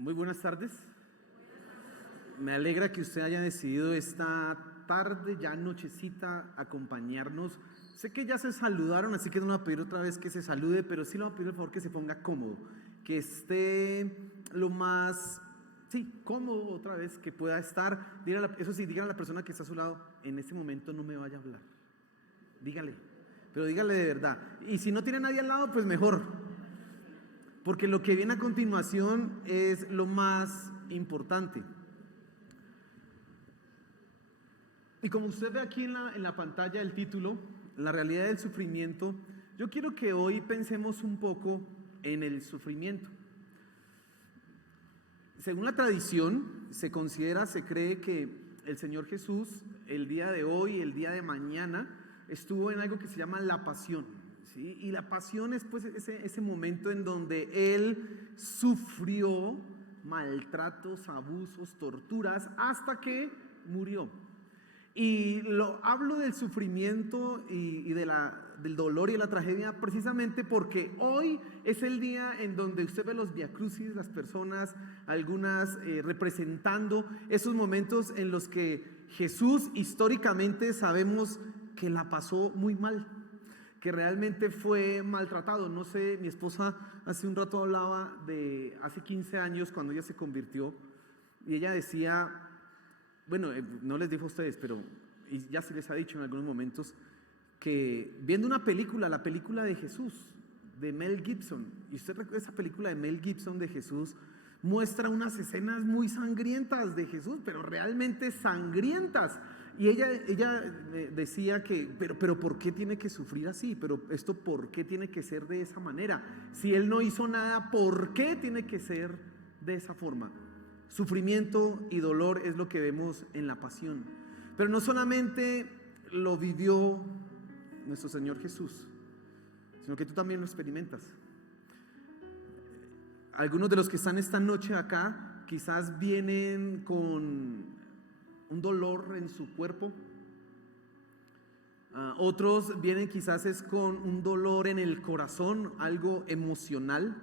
Muy buenas tardes. Me alegra que usted haya decidido esta tarde, ya nochecita, acompañarnos. Sé que ya se saludaron, así que no le voy a pedir otra vez que se salude, pero sí le voy a pedir por favor que se ponga cómodo, que esté lo más, cómodo otra vez que pueda estar. Eso sí, dígale a la persona que está a su lado, en este momento no me vaya a hablar. Dígale, pero dígale de verdad. Y si no tiene nadie al lado, pues mejor. Porque lo que viene a continuación es lo más importante. Y como usted ve aquí en la pantalla el título, la realidad del sufrimiento, yo quiero que hoy pensemos un poco en el sufrimiento. Según la tradición, se cree que el Señor Jesús, el día de hoy, el día de mañana, estuvo en algo que se llama la pasión. ¿Sí? Y la pasión es pues ese momento en donde Él sufrió maltratos, abusos, torturas, hasta que murió. Y hablo del sufrimiento y del dolor y de la tragedia precisamente porque hoy es el día en donde usted ve los viacrucis, las personas, algunas representando esos momentos en los que Jesús históricamente sabemos que la pasó muy mal, que realmente fue maltratado. No sé, mi esposa hace un rato hablaba de hace 15 años cuando ella se convirtió y ella decía, bueno, no les dijo a ustedes, pero y ya se les ha dicho en algunos momentos, que viendo una película, la película de Jesús, de Mel Gibson, y usted recuerda esa película de Mel Gibson de Jesús, muestra unas escenas muy sangrientas de Jesús, pero realmente sangrientas. Y ella decía que, pero ¿por qué tiene que sufrir así? Pero esto, ¿por qué tiene que ser de esa manera? Si Él no hizo nada, ¿por qué tiene que ser de esa forma? Sufrimiento y dolor es lo que vemos en la pasión. Pero no solamente lo vivió nuestro Señor Jesús, sino que tú también lo experimentas. Algunos de los que están esta noche acá quizás vienen con un dolor en su cuerpo. Otros vienen quizás es con un dolor en el corazón, algo emocional.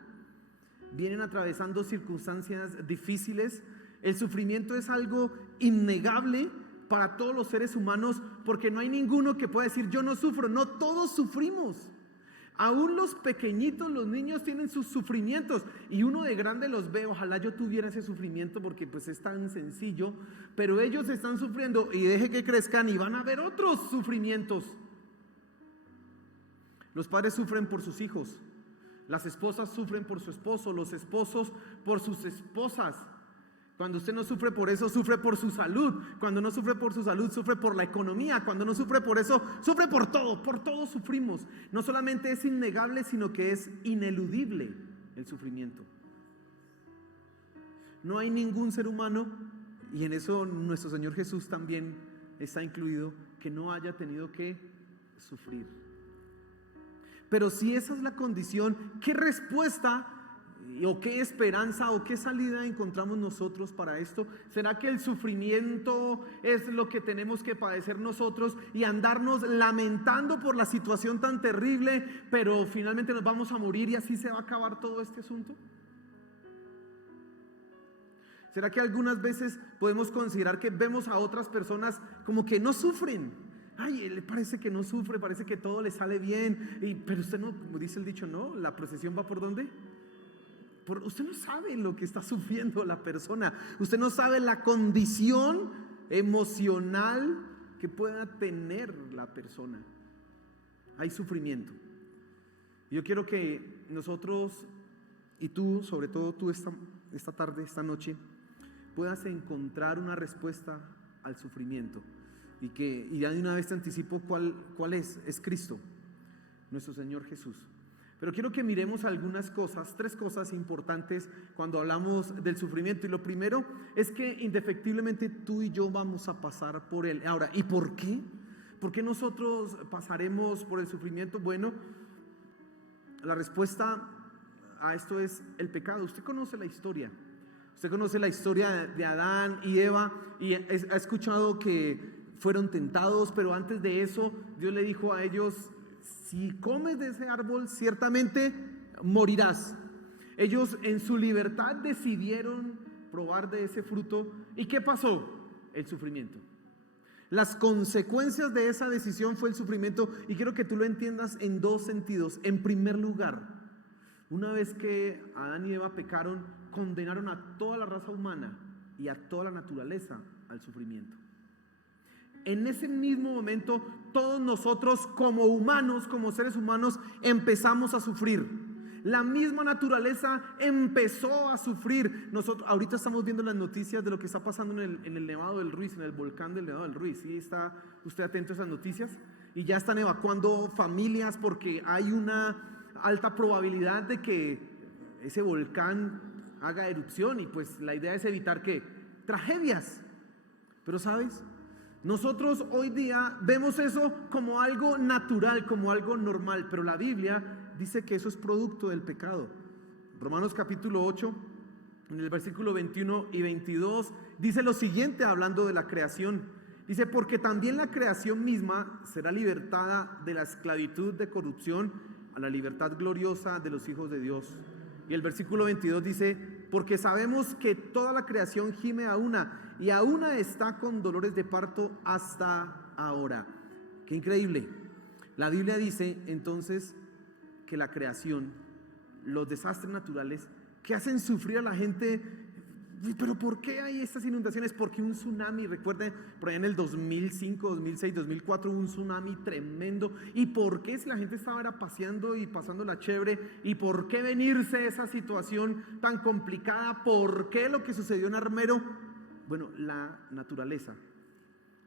Vienen atravesando circunstancias difíciles. El sufrimiento es algo innegable para todos los seres humanos, porque no hay ninguno que pueda decir yo no sufro. No, todos sufrimos. Aún los pequeñitos, los niños tienen sus sufrimientos, y uno de grande los ve. Ojalá yo tuviera ese sufrimiento, porque pues es tan sencillo, pero ellos están sufriendo y deje que crezcan y van a ver otros sufrimientos. Los padres sufren por sus hijos, las esposas sufren por su esposo, los esposos por sus esposas. Cuando usted no sufre por eso, sufre por su salud. Cuando no sufre por su salud, sufre por la economía. Cuando no sufre por eso, sufre por todo sufrimos. No solamente es innegable, sino que es ineludible el sufrimiento. No hay ningún ser humano, y en eso nuestro Señor Jesús también está incluido, que no haya tenido que sufrir. Pero si esa es la condición, ¿qué respuesta o qué esperanza o qué salida encontramos nosotros para esto? ¿Será que el sufrimiento es lo que tenemos que padecer nosotros y andarnos lamentando por la situación tan terrible, pero finalmente nos vamos a morir y así se va a acabar todo este asunto? ¿Será que algunas veces podemos considerar que vemos a otras personas como que no sufren? Ay, él parece que no sufre, parece que todo le sale bien, pero usted no, como dice el dicho, ¿no? La procesión va ¿por dónde? Usted no sabe lo que está sufriendo la persona. Usted no sabe la condición emocional que pueda tener la persona. Hay sufrimiento. Yo quiero que nosotros y tú, sobre todo tú esta tarde, esta noche, puedas encontrar una respuesta al sufrimiento. Y ya de una vez te anticipo cuál es Cristo, nuestro Señor Jesús. Pero quiero que miremos algunas cosas, 3 cosas importantes cuando hablamos del sufrimiento. Y lo primero es que indefectiblemente tú y yo vamos a pasar por él. Ahora, ¿y por qué? ¿Por qué nosotros pasaremos por el sufrimiento? Bueno, la respuesta a esto es el pecado. Usted conoce la historia. Usted conoce la historia de Adán y Eva y ha escuchado que fueron tentados, pero antes de eso Dios le dijo a ellos: si comes de ese árbol ciertamente morirás. Ellos en su libertad decidieron probar de ese fruto. ¿Y qué pasó? El sufrimiento. Las consecuencias de esa decisión fue el sufrimiento, y quiero que tú lo entiendas en dos sentidos. En primer lugar, una vez que Adán y Eva pecaron, condenaron a toda la raza humana y a toda la naturaleza al sufrimiento. En ese mismo momento, todos nosotros como humanos, como seres humanos, empezamos a sufrir. La misma naturaleza empezó a sufrir. Nosotros ahorita estamos viendo las noticias de lo que está pasando en el Nevado del Ruiz, en el volcán del Nevado del Ruiz. ¿Sí está usted atento a esas noticias? Y ya están evacuando familias porque hay una alta probabilidad de que ese volcán haga erupción, y pues la idea es evitar que tragedias. Pero ¿sabes? Nosotros hoy día vemos eso como algo natural, como algo normal, pero la Biblia dice que eso es producto del pecado. Romanos capítulo 8, en el versículo 21 y 22, dice lo siguiente hablando de la creación. Dice, porque también la creación misma será libertada de la esclavitud de corrupción a la libertad gloriosa de los hijos de Dios. Y el versículo 22 dice, porque sabemos que toda la creación gime a una, y a una está con dolores de parto hasta ahora. Qué increíble. La Biblia dice entonces que la creación, los desastres naturales que hacen sufrir a la gente. Pero ¿por qué hay estas inundaciones? Porque un tsunami, recuerden, por ahí en el 2005, 2006, 2004 hubo un tsunami tremendo. ¿Y por qué, si la gente estaba paseando y pasándola chévere? ¿Y por qué venirse esa situación tan complicada? ¿Por qué lo que sucedió en Armero? Bueno, la naturaleza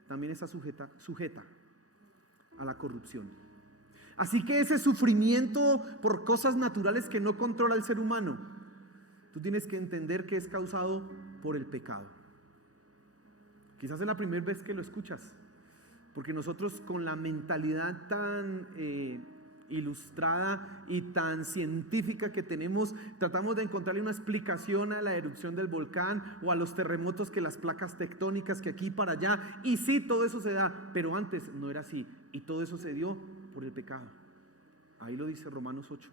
también está sujeta a la corrupción. Así que ese sufrimiento por cosas naturales que no controla el ser humano, tú tienes que entender que es causado por el pecado. Quizás es la primera vez que lo escuchas, porque nosotros con la mentalidad tan ilustrada y tan científica que tenemos, tratamos de encontrarle una explicación a la erupción del volcán o a los terremotos, que las placas tectónicas, que aquí para allá, y sí, todo eso se da, pero antes no era así, y todo eso se dio por el pecado. Ahí lo dice Romanos 8.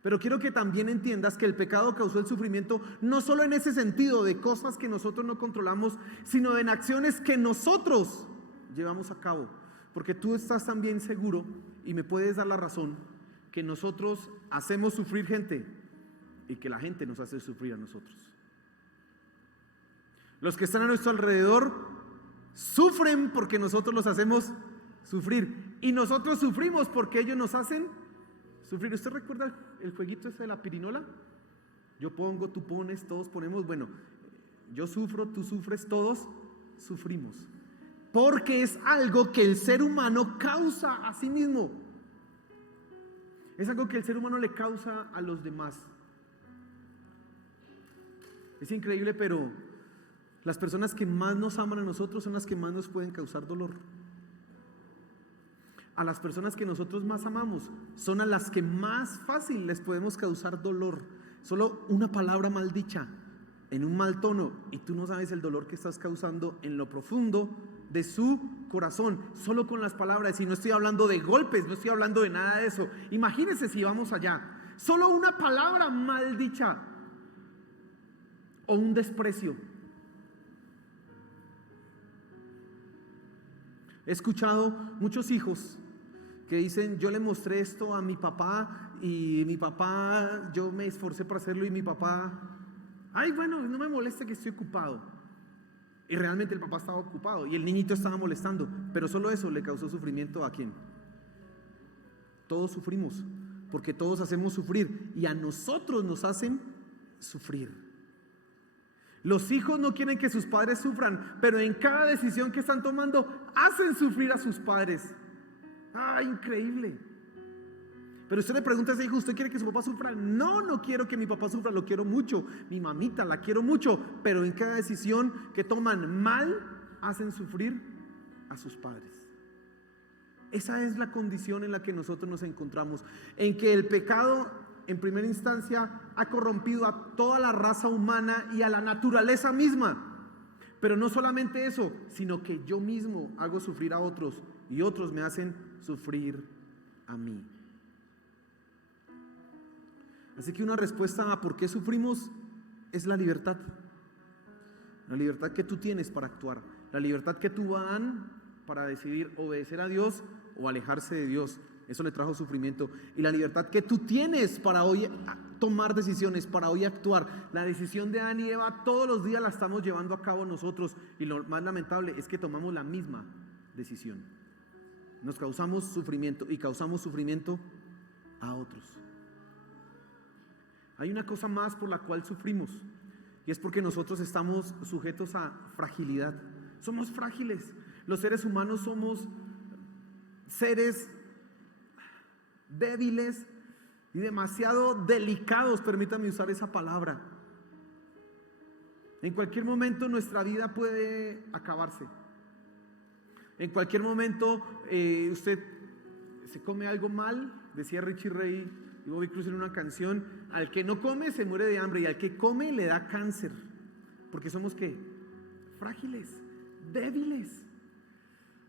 Pero quiero que también entiendas que el pecado causó el sufrimiento, no solo en ese sentido de cosas que nosotros no controlamos, sino en acciones que nosotros llevamos a cabo. Porque tú estás también seguro, y me puedes dar la razón, que nosotros hacemos sufrir gente y que la gente nos hace sufrir a nosotros. Los que están a nuestro alrededor sufren porque nosotros los hacemos sufrir, y nosotros sufrimos porque ellos nos hacen sufrir. ¿Usted recuerda el jueguito ese de la pirinola? Yo pongo, tú pones, todos ponemos. Bueno, yo sufro, tú sufres, todos sufrimos, porque es algo que el ser humano causa a sí mismo. Es algo que el ser humano le causa a los demás. Es increíble, pero las personas que más nos aman a nosotros son las que más nos pueden causar dolor. A las personas que nosotros más amamos son a las que más fácil les podemos causar dolor. Solo una palabra mal dicha, en un mal tono, y tú no sabes el dolor que estás causando en lo profundo de su corazón, solo con las palabras. Y no estoy hablando de golpes, no estoy hablando de nada de eso. Imagínense si vamos allá, solo una palabra mal dicha o un desprecio. He escuchado muchos hijos que dicen, yo le mostré esto a mi papá, y mi papá, yo me esforcé para hacerlo, y mi papá, ay, bueno, no me molesta que estoy ocupado. Y realmente el papá estaba ocupado y el niñito estaba molestando, pero solo eso le causó sufrimiento. ¿A quién? Todos sufrimos, porque todos hacemos sufrir, y a nosotros nos hacen sufrir. Los hijos no quieren que sus padres sufran, pero en cada decisión que están tomando hacen sufrir a sus padres. ¡Ah, increíble! Pero usted le pregunta a ese hijo, ¿usted quiere que su papá sufra? No, no quiero que mi papá sufra, lo quiero mucho. Mi mamita la quiero mucho, pero en cada decisión que toman mal, hacen sufrir a sus padres. Esa es la condición en la que nosotros nos encontramos, en que el pecado en primera instancia ha corrompido a toda la raza humana y a la naturaleza misma. Pero no solamente eso, sino que yo mismo hago sufrir a otros, y otros me hacen sufrir a mí. Así que una respuesta a por qué sufrimos es la libertad. La libertad que tú tienes para actuar, la libertad que tú dan para decidir obedecer a Dios o alejarse de Dios. Eso le trajo sufrimiento. Y la libertad que tú tienes para hoy tomar decisiones, para hoy actuar. La decisión de Adán y Eva todos los días la estamos llevando a cabo nosotros. Y lo más lamentable es que tomamos la misma decisión. Nos causamos sufrimiento y causamos sufrimiento a otros. Hay una cosa más por la cual sufrimos, y es porque nosotros estamos sujetos a fragilidad. Somos frágiles. Los seres humanos somos seres débiles y demasiado delicados, permítame usar esa palabra. En cualquier momento nuestra vida puede acabarse. En cualquier momento usted se come algo mal, decía Richie Ray y Bobby Cruz en una canción: al que no come se muere de hambre, y al que come le da cáncer. Porque somos ¿qué? Frágiles, débiles.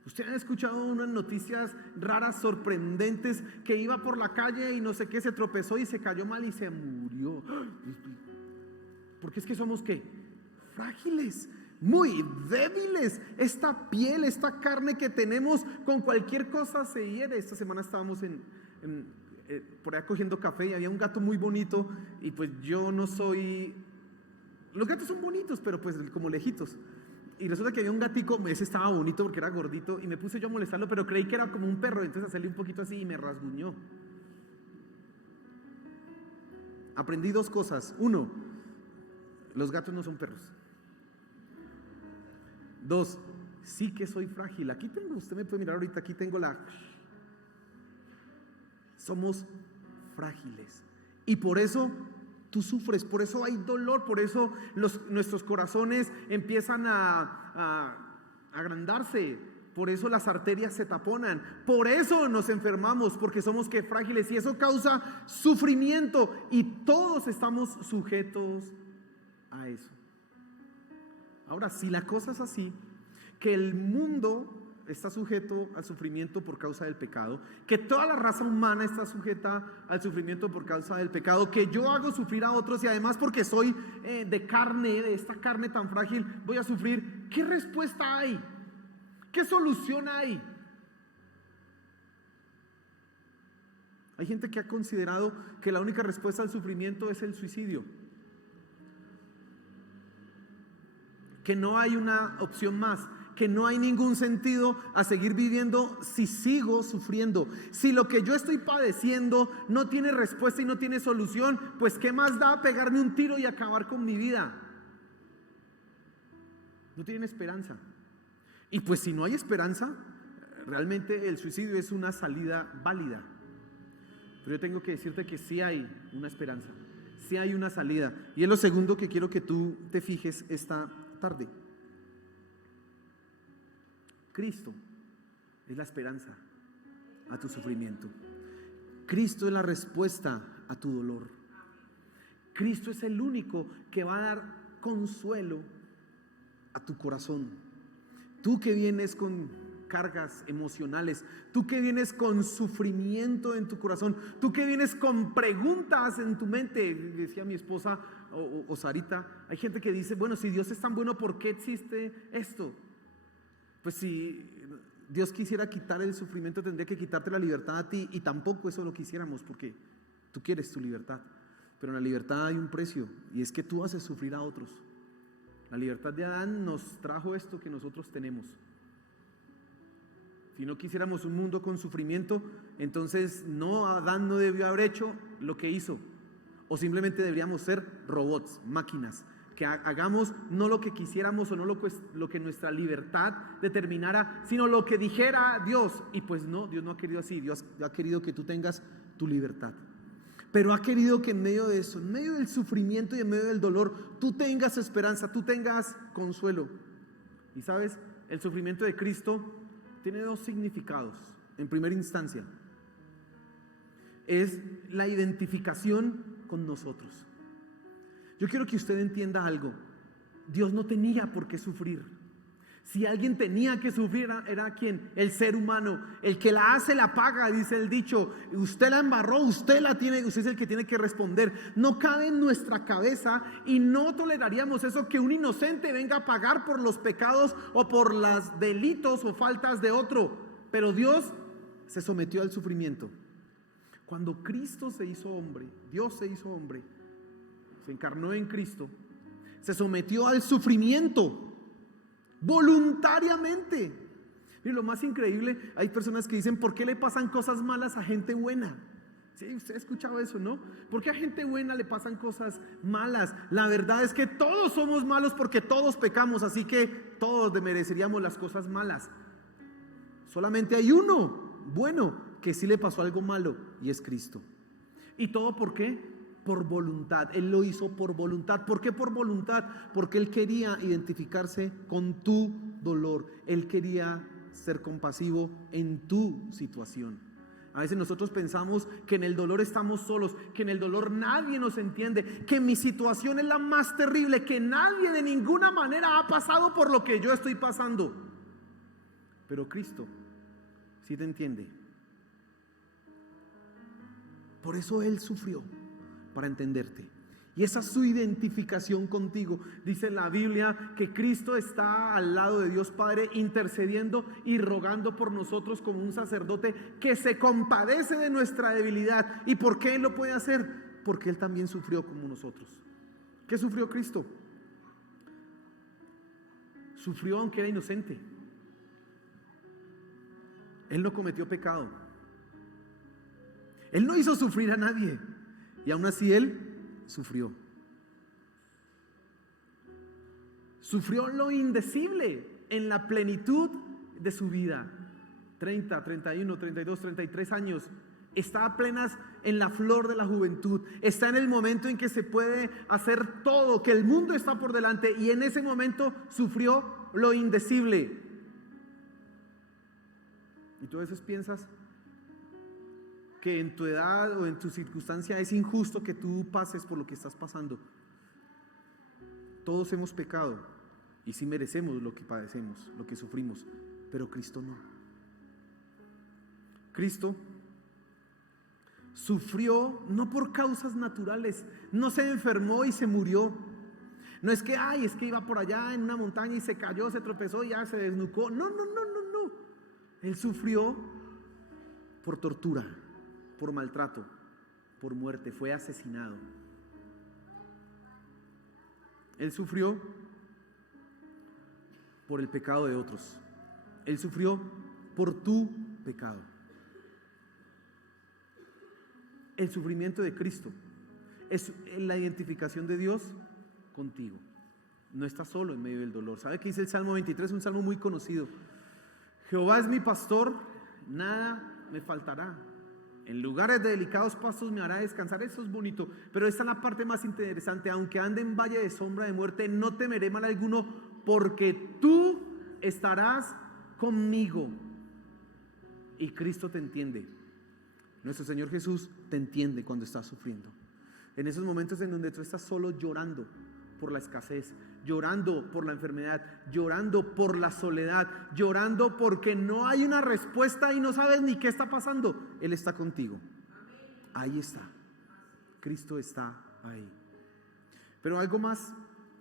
Usted ha escuchado unas noticias raras, sorprendentes, que iba por la calle y no sé qué, se tropezó y se cayó mal y se murió. Porque es que somos ¿qué? Frágiles, muy débiles. Esta piel, esta carne que tenemos, con cualquier cosa se hiere. Esta semana estábamos por allá cogiendo café y había un gato muy bonito, y pues yo no soy... Los gatos son bonitos, pero pues como lejitos. Y resulta que había un gatico, ese estaba bonito porque era gordito, y me puse yo a molestarlo, pero creí que era como un perro, entonces hacerle un poquito así y me rasguñó. Aprendí dos cosas. Uno, los gatos no son perros. Dos, sí que soy frágil. Aquí tengo, usted me puede mirar ahorita, aquí tengo somos frágiles. Y por eso tú sufres, por eso hay dolor, por eso nuestros corazones empiezan a agrandarse, por eso las arterias se taponan, por eso nos enfermamos, porque somos que frágiles, y eso causa sufrimiento, y todos estamos sujetos a eso. Ahora, si la cosa es así, que el mundo está sujeto al sufrimiento por causa del pecado, que toda la raza humana está sujeta al sufrimiento por causa del pecado, que yo hago sufrir a otros, y además porque soy de carne, de esta carne tan frágil, voy a sufrir. ¿Qué respuesta hay? ¿Qué solución hay? Hay gente que ha considerado que la única respuesta al sufrimiento es el suicidio, que no hay una opción más, que no hay ningún sentido a seguir viviendo si sigo sufriendo. Si lo que yo estoy padeciendo no tiene respuesta y no tiene solución, pues ¿qué más da pegarme un tiro y acabar con mi vida? No tienen esperanza. Y pues si no hay esperanza, realmente el suicidio es una salida válida. Pero yo tengo que decirte que sí hay una esperanza, sí hay una salida. Y es lo segundo que quiero que tú te fijes esta tarde. Cristo es la esperanza a tu sufrimiento. Cristo es la respuesta a tu dolor. Cristo es el único que va a dar consuelo a tu corazón. Tú que vienes con cargas emocionales, tú que vienes con sufrimiento en tu corazón, tú que vienes con preguntas en tu mente, decía mi esposa o Sarita, hay gente que dice, bueno, si Dios es tan bueno, ¿por qué existe esto? Pues si Dios quisiera quitar el sufrimiento, tendría que quitarte la libertad a ti, y tampoco eso lo quisiéramos, porque tú quieres tu libertad. Pero en la libertad hay un precio, y es que tú haces sufrir a otros. La libertad de Adán nos trajo esto que nosotros tenemos. Si no quisiéramos un mundo con sufrimiento, entonces Adán no debió haber hecho lo que hizo, o simplemente deberíamos ser robots, máquinas, que hagamos no lo que quisiéramos o no lo que nuestra libertad determinara, sino lo que dijera Dios. Y pues no, Dios no ha querido así. Dios ha querido que tú tengas tu libertad, pero ha querido que en medio de eso, en medio del sufrimiento y en medio del dolor, tú tengas esperanza, tú tengas consuelo. Y sabes, el sufrimiento de Cristo tiene dos significados. En primera instancia, es la identificación con nosotros. Yo quiero que usted entienda algo. Dios no tenía por qué sufrir. Si alguien tenía que sufrir, era ¿quién? El ser humano. El que la hace la paga, dice el dicho. Usted la embarró, usted es el que tiene que responder. No cabe en nuestra cabeza y no toleraríamos eso, que un inocente venga a pagar por los pecados o por los delitos o faltas de otro. Pero Dios se sometió al sufrimiento. Cuando Cristo se hizo hombre, Dios se hizo hombre, se encarnó en Cristo, se sometió al sufrimiento voluntariamente. Y lo más increíble, hay personas que dicen: ¿por qué le pasan cosas malas a gente buena? Sí, usted ha escuchado eso, ¿no? ¿Por qué a gente buena le pasan cosas malas? La verdad es que todos somos malos porque todos pecamos, así que todos mereceríamos las cosas malas. Solamente hay uno bueno que sí le pasó algo malo, y es Cristo. ¿Y todo por qué? Por voluntad. Él lo hizo por voluntad. ¿Por qué por voluntad? Porque Él quería identificarse con tu dolor. Él quería ser compasivo en tu situación. A veces nosotros pensamos que en el dolor estamos solos, que en el dolor nadie nos entiende, que mi situación es la más terrible, que nadie de ninguna manera ha pasado por lo que yo estoy pasando. Pero Cristo sí te entiende. Por eso Él sufrió, para entenderte. Y esa es su identificación contigo. Dice la Biblia que Cristo está al lado de Dios Padre, intercediendo y rogando por nosotros como un sacerdote que se compadece de nuestra debilidad. ¿Y por qué Él lo puede hacer? Porque Él también sufrió como nosotros. ¿Qué sufrió Cristo? Sufrió aunque era inocente. Él no cometió pecado. Él no hizo sufrir a nadie. Y aún así Él sufrió. Sufrió lo indecible en la plenitud de su vida. 30, 31, 32, 33 años. Está apenas en la flor de la juventud. Está en el momento en que se puede hacer todo, que el mundo está por delante. Y en ese momento sufrió lo indecible. Y tú a veces piensas que en tu edad o en tu circunstancia es injusto que tú pases por lo que estás pasando. Todos hemos pecado y sí merecemos lo que padecemos, lo que sufrimos, pero Cristo no. Cristo sufrió no por causas naturales, no se enfermó y se murió. No es que, es que iba por allá en una montaña y se cayó, se tropezó y ya se desnucó. No. Él sufrió por tortura, por maltrato, por muerte, fue asesinado. Él sufrió por el pecado de otros. Él sufrió por tu pecado. El sufrimiento de Cristo es la identificación de Dios contigo. No estás solo en medio del dolor. ¿Sabe qué dice el Salmo 23? Un salmo muy conocido. Jehová es mi pastor, nada me faltará. En lugares de delicados pastos me hará descansar. Eso es bonito, pero esta es la parte más interesante. Aunque ande en valle de sombra de muerte, no temeré mal alguno, porque tú estarás conmigo. Y Cristo te entiende. Nuestro Señor Jesús te entiende cuando estás sufriendo. En esos momentos en donde tú estás solo llorando por la escasez, llorando por la enfermedad, llorando por la soledad, llorando porque no hay una respuesta y no sabes ni qué está pasando, Él está contigo. Ahí está. Cristo está ahí. Pero algo más,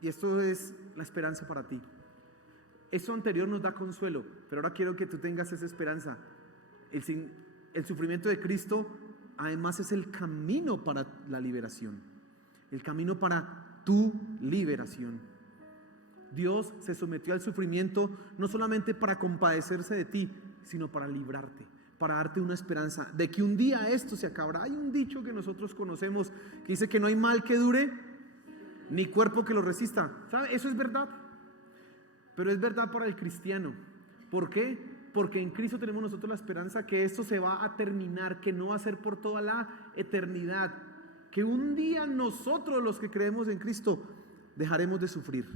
y esto es la esperanza para ti. Eso anterior nos da consuelo, pero ahora quiero que tú tengas esa esperanza. El sufrimiento de Cristo además es el camino para la liberación, el camino para tu liberación. Dios se sometió al sufrimiento no solamente para compadecerse de ti, sino para librarte, para darte una esperanza de que un día esto se acabará. Hay un dicho que nosotros conocemos que dice que no hay mal que dure ni cuerpo que lo resista. ¿Sabe? Eso es verdad, pero es verdad para el cristiano. ¿Por qué? Porque en Cristo tenemos nosotros la esperanza que esto se va a terminar, que no va a ser por toda la eternidad, que un día nosotros los que creemos en Cristo dejaremos de sufrir,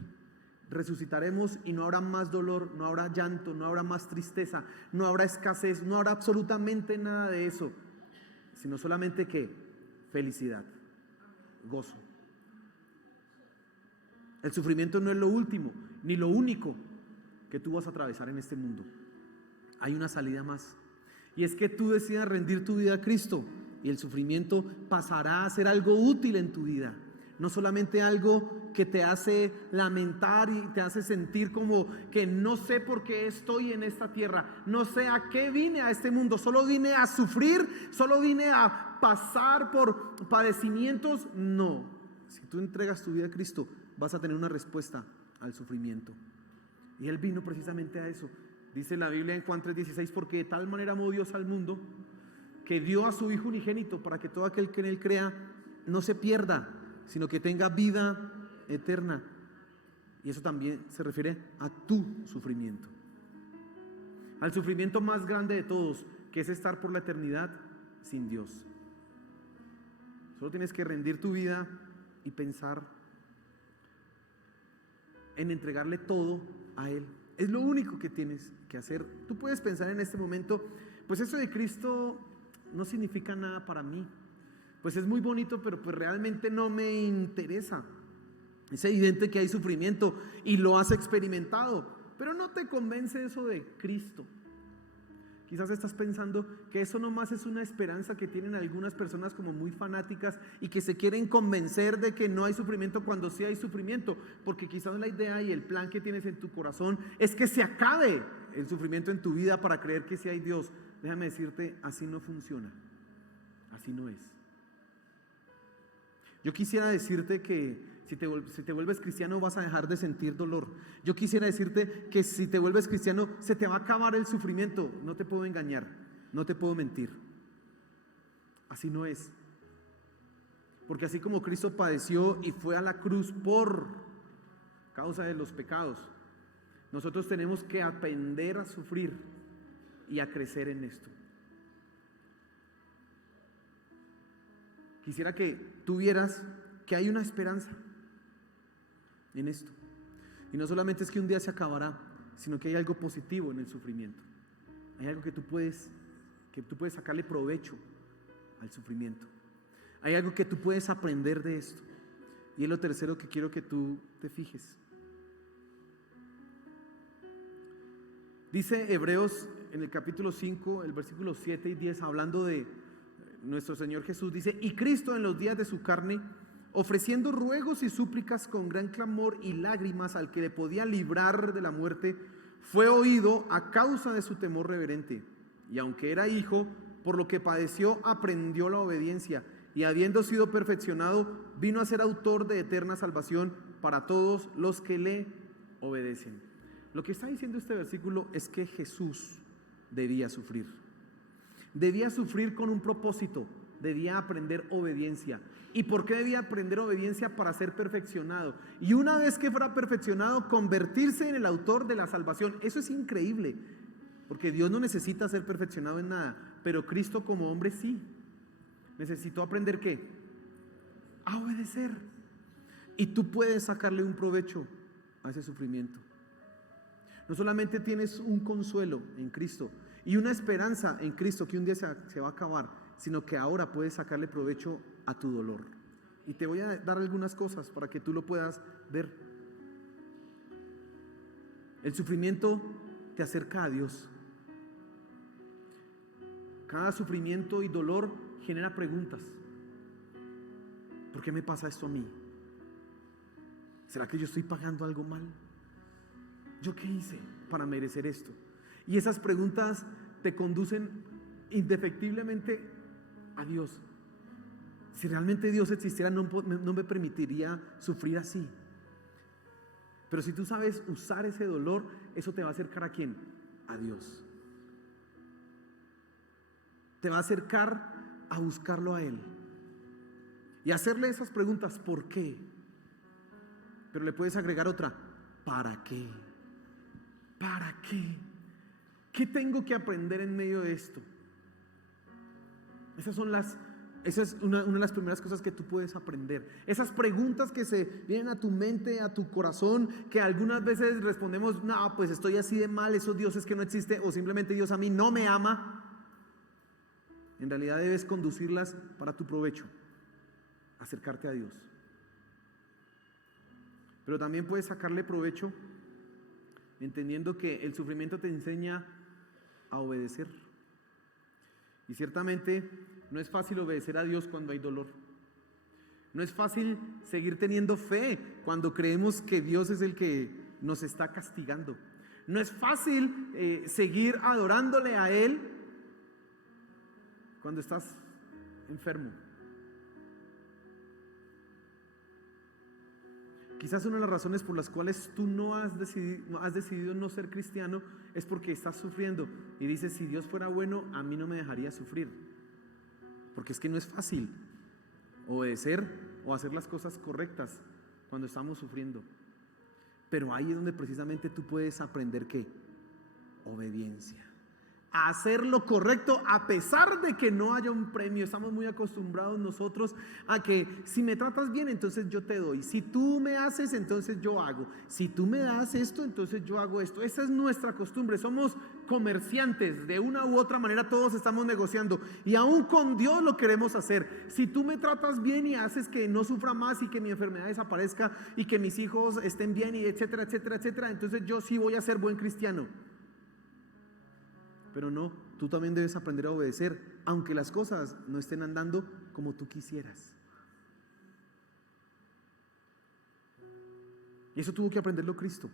resucitaremos y no habrá más dolor, no habrá llanto, no habrá más tristeza, no habrá escasez, no habrá absolutamente nada de eso, sino solamente que felicidad, gozo. El sufrimiento no es lo último ni lo único, que tú vas a atravesar en este mundo, hay una salida más. Y es que tú decidas rendir tu vida a Cristo y el sufrimiento pasará a ser algo útil en tu vida. No solamente algo que te hace lamentar y te hace sentir como que no sé por qué estoy en esta tierra, no sé a qué vine a este mundo, solo vine a sufrir, solo vine a pasar por padecimientos. No, si tú entregas tu vida a Cristo, vas a tener una respuesta al sufrimiento. Y Él vino precisamente a eso. Dice la Biblia en Juan 3:16, porque de tal manera amó Dios al mundo, que dio a su Hijo unigénito, para que todo aquel que en Él crea no se pierda, sino que tenga vida eterna. Y eso también se refiere a tu sufrimiento, al sufrimiento más grande de todos, que es estar por la eternidad sin Dios. Solo tienes que rendir tu vida y pensar en entregarle todo a Él. Es lo único que tienes que hacer. Tú puedes pensar en este momento, pues eso de Cristo no significa nada para mí. Pues es muy bonito, pero pues realmente no me interesa. Es evidente que hay sufrimiento y lo has experimentado, pero no te convence eso de Cristo. Quizás estás pensando que eso nomás es una esperanza que tienen algunas personas como muy fanáticas y que se quieren convencer de que no hay sufrimiento cuando sí hay sufrimiento, porque quizás la idea y el plan que tienes en tu corazón es que se acabe el sufrimiento en tu vida para creer que sí hay Dios. Déjame decirte, así no funciona, así no es. Yo quisiera decirte que si te vuelves cristiano vas a dejar de sentir dolor. Yo quisiera decirte que si te vuelves cristiano se te va a acabar el sufrimiento. No te puedo engañar, no te puedo mentir. Así no es. Porque así como Cristo padeció y fue a la cruz por causa de los pecados, nosotros tenemos que aprender a sufrir y a crecer en esto. Quisiera que tú vieras que hay una esperanza en esto. Y no solamente es que un día se acabará, sino que hay algo positivo en el sufrimiento. Hay algo que tú puedes sacarle provecho al sufrimiento. Hay algo que tú puedes aprender de esto. Y es lo tercero que quiero que tú te fijes. Dice Hebreos en el capítulo 5, el versículo 7 y 10, hablando de nuestro Señor Jesús, dice: y Cristo en los días de su carne, ofreciendo ruegos y súplicas con gran clamor y lágrimas al que le podía librar de la muerte, fue oído a causa de su temor reverente. Y aunque era hijo, por lo que padeció, aprendió la obediencia, y habiendo sido perfeccionado, vino a ser autor de eterna salvación para todos los que le obedecen. Lo que está diciendo este versículo es que Jesús debía sufrir. Debía sufrir con un propósito, debía aprender obediencia. ¿Y por qué debía aprender obediencia? Para ser perfeccionado. Y una vez que fuera perfeccionado, convertirse en el autor de la salvación. Eso es increíble, porque Dios no necesita ser perfeccionado en nada, pero Cristo como hombre sí. Necesitó aprender ¿qué? A obedecer. Y tú puedes sacarle un provecho a ese sufrimiento. No solamente tienes un consuelo en Cristo y una esperanza en Cristo que un día se va a acabar, sino que ahora puedes sacarle provecho a tu dolor. Y te voy a dar algunas cosas para que tú lo puedas ver. El sufrimiento te acerca a Dios. Cada sufrimiento y dolor genera preguntas. ¿Por qué me pasa esto a mí? ¿Será que yo estoy pagando algo mal? ¿Yo qué hice para merecer esto? Y esas preguntas te conducen indefectiblemente a Dios. Si realmente Dios existiera, no me permitiría sufrir así. Pero si tú sabes usar ese dolor, eso te va a acercar ¿a quién? A Dios. Te va a acercar a buscarlo a Él y hacerle esas preguntas: ¿por qué? Pero le puedes agregar otra: ¿para qué? ¿Para qué? ¿Qué tengo que aprender en medio de esto? Esa es una de las primeras cosas que tú puedes aprender. Esas preguntas que se vienen a tu mente, a tu corazón, que algunas veces respondemos: no, pues estoy así de mal, eso Dios es que no existe, o simplemente Dios a mí no me ama. En realidad debes conducirlas para tu provecho, acercarte a Dios. Pero también puedes sacarle provecho entendiendo que el sufrimiento te enseña a obedecer. Y ciertamente no es fácil obedecer a Dios cuando hay dolor. No es fácil seguir teniendo fe cuando creemos que Dios es el que nos está castigando. No es fácil seguir adorándole a Él cuando estás enfermo. Quizás una de las razones por las cuales tú no has decidido no ser cristiano es porque estás sufriendo y dices, si Dios fuera bueno, a mí no me dejaría sufrir. Porque es que no es fácil obedecer o hacer las cosas correctas cuando estamos sufriendo. Pero ahí es donde precisamente tú puedes aprender ¿qué? Obediencia. A hacer lo correcto a pesar de que no haya un premio. Estamos muy acostumbrados nosotros a que si me tratas bien, entonces yo te doy. Si tú me haces, entonces yo hago. Si tú me das esto, entonces yo hago esto. Esa es nuestra costumbre. Somos comerciantes. De una u otra manera todos estamos negociando. Y aún con Dios lo queremos hacer. Si tú me tratas bien y haces que no sufra más y que mi enfermedad desaparezca y que mis hijos estén bien y etcétera, etcétera, etcétera, entonces yo sí voy a ser buen cristiano. Pero no, tú también debes aprender a obedecer, aunque las cosas no estén andando como tú quisieras. Y eso tuvo que aprenderlo Cristo.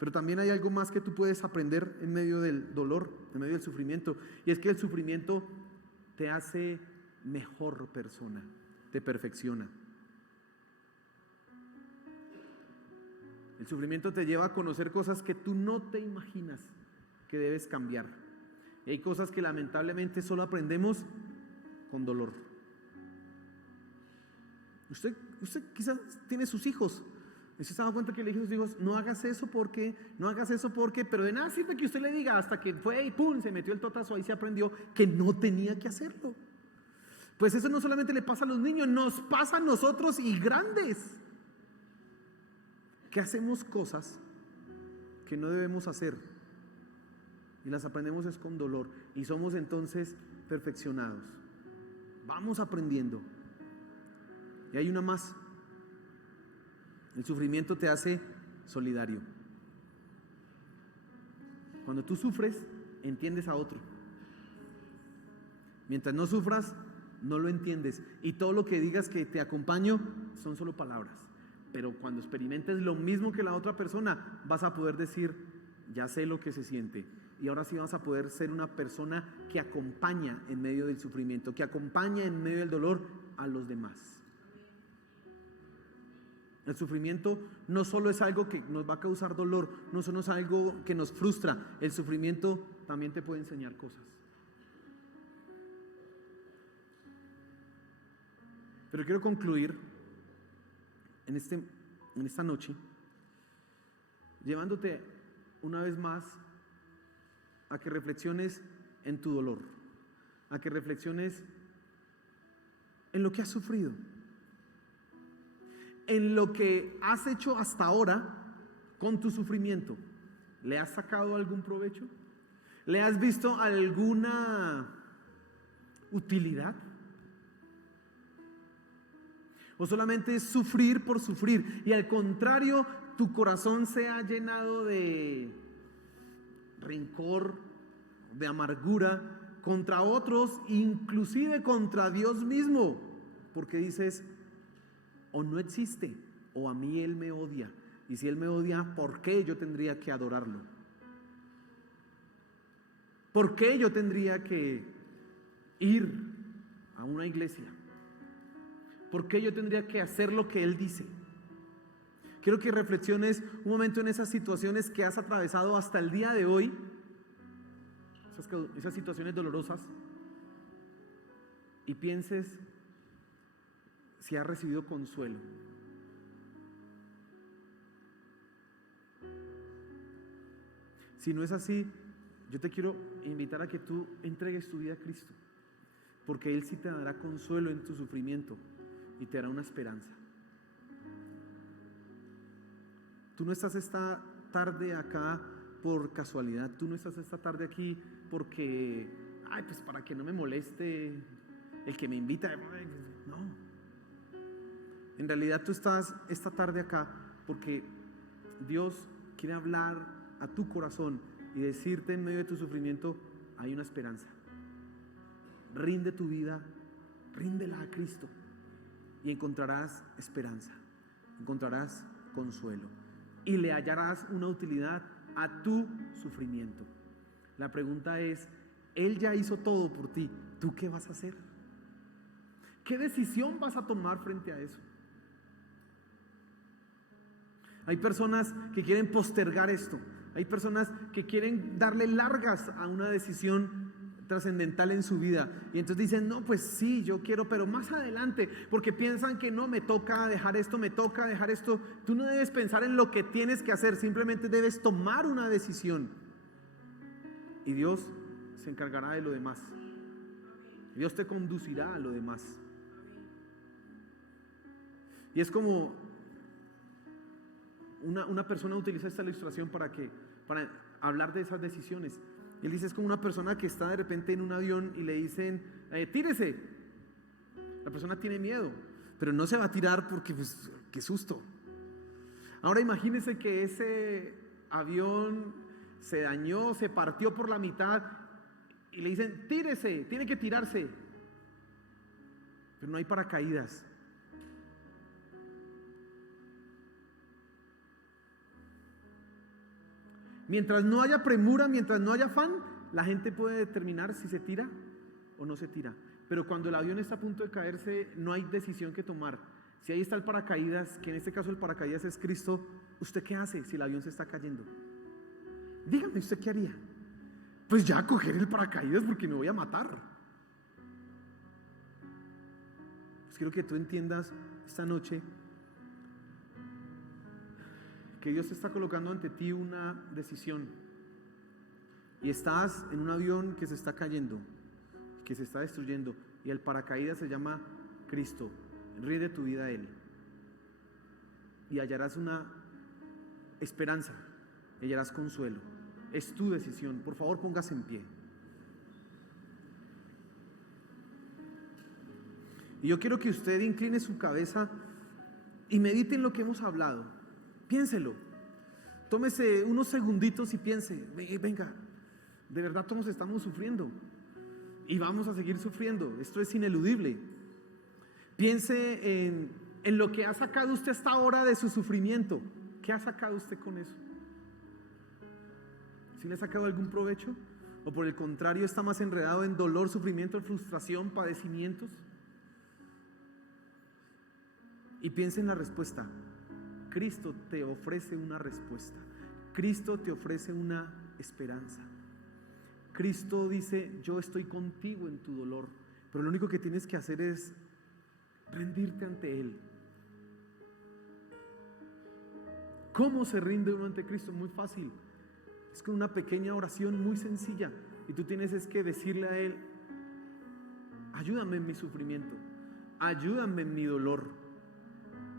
Pero también hay algo más que tú puedes aprender en medio del dolor, en medio del sufrimiento. Y es que el sufrimiento te hace mejor persona, te perfecciona. El sufrimiento te lleva a conocer cosas que tú no te imaginas que debes cambiar. Y hay cosas que lamentablemente solo aprendemos con dolor. Usted quizás tiene sus hijos. ¿Usted se ha dado cuenta que le dijo a sus hijos, no hagas eso porque, pero de nada sirve que usted le diga, hasta que fue y pum, se metió el totazo, ahí se aprendió que no tenía que hacerlo? Pues eso no solamente le pasa a los niños, nos pasa a nosotros y grandes, que hacemos cosas que no debemos hacer. Y las aprendemos es con dolor. Y somos entonces perfeccionados. Vamos aprendiendo. Y hay una más. El sufrimiento te hace solidario. Cuando tú sufres, entiendes a otro. Mientras no sufras, no lo entiendes. Y todo lo que digas que te acompaño son solo palabras. Pero cuando experimentes lo mismo que la otra persona, vas a poder decir, ya sé lo que se siente. Y ahora sí vas a poder ser una persona que acompaña en medio del sufrimiento, que acompaña en medio del dolor a los demás. El sufrimiento no solo es algo que nos va a causar dolor, no solo es algo que nos frustra, el sufrimiento también te puede enseñar cosas. Pero quiero concluir en esta noche llevándote una vez más a que reflexiones en tu dolor, a que reflexiones en lo que has sufrido, en lo que has hecho hasta ahora con tu sufrimiento. ¿Le has sacado algún provecho? ¿Le has visto alguna utilidad? ¿O solamente es sufrir por sufrir? Y al contrario, tu corazón se ha llenado de rencor, de amargura contra otros, inclusive contra Dios mismo, porque dices, o no existe, o a mí Él me odia, y si Él me odia, ¿por qué yo tendría que adorarlo? ¿Por qué yo tendría que ir a una iglesia? ¿Por qué yo tendría que hacer lo que Él dice? Quiero que reflexiones un momento en esas situaciones que has atravesado hasta el día de hoy, esas situaciones dolorosas, y pienses si has recibido consuelo. Si no es así, yo te quiero invitar a que tú entregues tu vida a Cristo, porque Él sí te dará consuelo en tu sufrimiento y te dará una esperanza. Tú no estás esta tarde acá por casualidad, tú no estás esta tarde aquí porque, pues para que no me moleste el que me invita. No. En realidad tú estás esta tarde acá porque Dios quiere hablar a tu corazón y decirte en medio de tu sufrimiento, hay una esperanza. Rinde tu vida, ríndela a Cristo y encontrarás esperanza, encontrarás consuelo y le hallarás una utilidad a tu sufrimiento. La pregunta es, Él ya hizo todo por ti, ¿tú qué vas a hacer? ¿Qué decisión vas a tomar frente a eso? Hay personas que quieren postergar esto. Hay personas que quieren darle largas a una decisión trascendental en su vida. Y entonces dicen, no, pues sí, yo quiero, pero más adelante, porque piensan que no, me toca dejar esto, me toca dejar esto. Tú no debes pensar en lo que tienes que hacer, simplemente debes tomar una decisión. Y Dios se encargará de lo demás. Dios te conducirá a lo demás. Y es como una persona utiliza esta ilustración para hablar de esas decisiones. Él dice, es como una persona que está de repente en un avión y le dicen, tírese. La persona tiene miedo, pero no se va a tirar porque, pues, qué susto. Ahora imagínese que ese avión se dañó, se partió por la mitad y le dicen, tírese, tiene que tirarse. Pero no hay paracaídas. Mientras no haya premura, mientras no haya afán, la gente puede determinar si se tira o no se tira. Pero cuando el avión está a punto de caerse, no hay decisión que tomar. Si ahí está el paracaídas, que en este caso el paracaídas es Cristo, ¿usted qué hace si el avión se está cayendo? Dígame, ¿usted qué haría? Pues ya coger el paracaídas porque me voy a matar. Pues quiero que tú entiendas esta noche que Dios te está colocando ante ti una decisión y estás en un avión que se está cayendo, que se está destruyendo, y el paracaídas se llama Cristo. Rinde tu vida a Él y hallarás una esperanza, hallarás consuelo. Es tu decisión. Por favor, póngase en pie. Y yo quiero que usted incline su cabeza y medite en lo que hemos hablado. Piénselo, tómese unos segunditos y piense, venga, de verdad todos estamos sufriendo y vamos a seguir sufriendo, esto es ineludible. Piense en lo que ha sacado usted hasta ahora de su sufrimiento. ¿Qué ha sacado usted con eso? ¿Sí le ha sacado algún provecho? ¿O por el contrario está más enredado en dolor, sufrimiento, frustración, padecimientos? Y piense en la respuesta. Cristo te ofrece una respuesta. Cristo te ofrece una esperanza. Cristo dice, yo estoy contigo en tu dolor, pero lo único que tienes que hacer es rendirte ante Él. ¿Cómo se rinde uno ante Cristo? Muy fácil. Es con una pequeña oración muy sencilla. Y tú tienes es que decirle a Él, ayúdame en mi sufrimiento, ayúdame en mi dolor,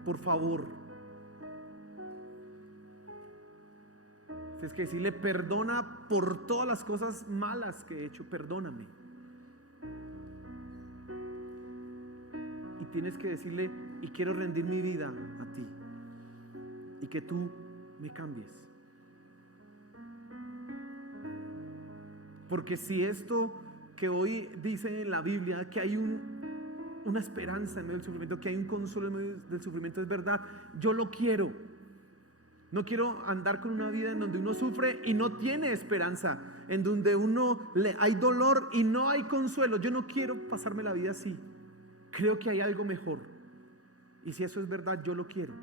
por favor. Tienes que decirle, perdona por todas las cosas malas que he hecho, perdóname. Y tienes que decirle, y quiero rendir mi vida a ti, y que tú me cambies. Porque si esto que hoy dice en la Biblia, que hay una esperanza en medio del sufrimiento, que hay un consuelo en medio del sufrimiento, es verdad, yo lo quiero. No quiero andar con una vida en donde uno sufre y no tiene esperanza, en donde hay dolor y no hay consuelo. Yo no quiero pasarme la vida así. Creo que hay algo mejor. Y si eso es verdad, yo lo quiero.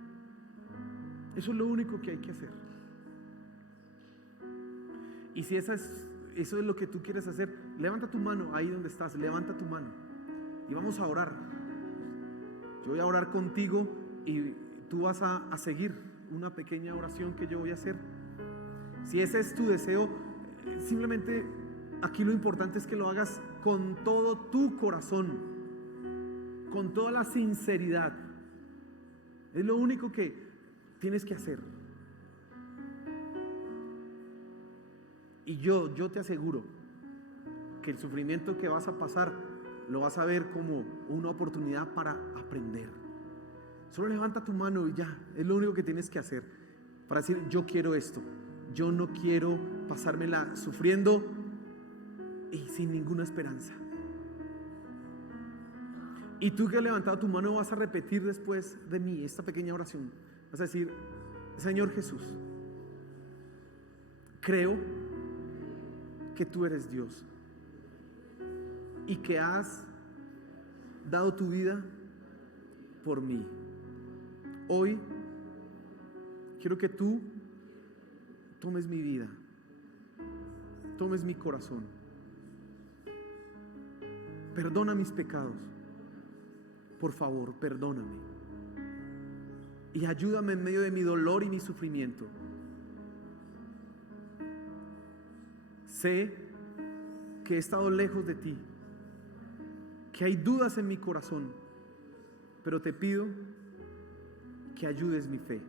Eso es lo único que hay que hacer. Y si eso es lo que tú quieres hacer, levanta tu mano ahí donde estás, levanta tu mano. Y vamos a orar. Yo voy a orar contigo y tú vas a seguir una pequeña oración que yo voy a hacer. Si ese es tu deseo, simplemente aquí lo importante es que lo hagas con todo tu corazón, con toda la sinceridad. Es lo único que tienes que hacer. Y yo te aseguro que el sufrimiento que vas a pasar lo vas a ver como una oportunidad para aprender. Solo levanta tu mano y ya, es lo único que tienes que hacer para decir, yo quiero esto, Yo no quiero pasármela sufriendo y sin ninguna esperanza. Y tú que has levantado tu mano vas a repetir después de mí esta pequeña oración. Vas a decir: Señor Jesús, creo que tú eres Dios y que has dado tu vida por mí. Hoy quiero que tú tomes mi vida, tomes mi corazón, perdona mis pecados, por favor, perdóname y ayúdame en medio de mi dolor y mi sufrimiento. Sé que he estado lejos de ti, que hay dudas en mi corazón, pero te pido que ayudes mi fe.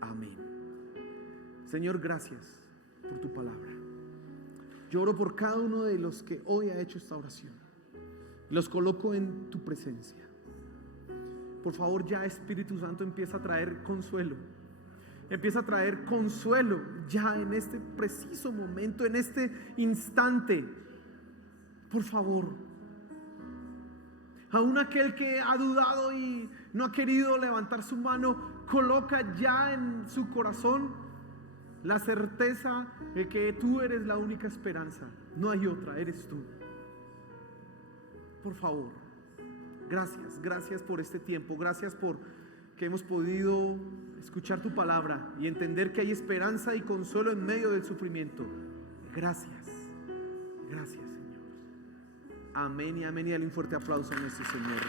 Amén. Señor, gracias por tu palabra. Yo oro por cada uno de los que hoy ha hecho esta oración. Los coloco en tu presencia. Por favor, ya Espíritu Santo, empieza a traer consuelo. Empieza a traer consuelo ya en este preciso momento, en este instante. Por favor. Aún aquel que ha dudado y no ha querido levantar su mano, coloca ya en su corazón la certeza de que tú eres la única esperanza. No hay otra, eres tú. Por favor, gracias por este tiempo. Gracias por que hemos podido escuchar tu palabra y entender que hay esperanza y consuelo en medio del sufrimiento. Gracias, Señor. Amén y amén. Y dale un fuerte aplauso a nuestro Señor.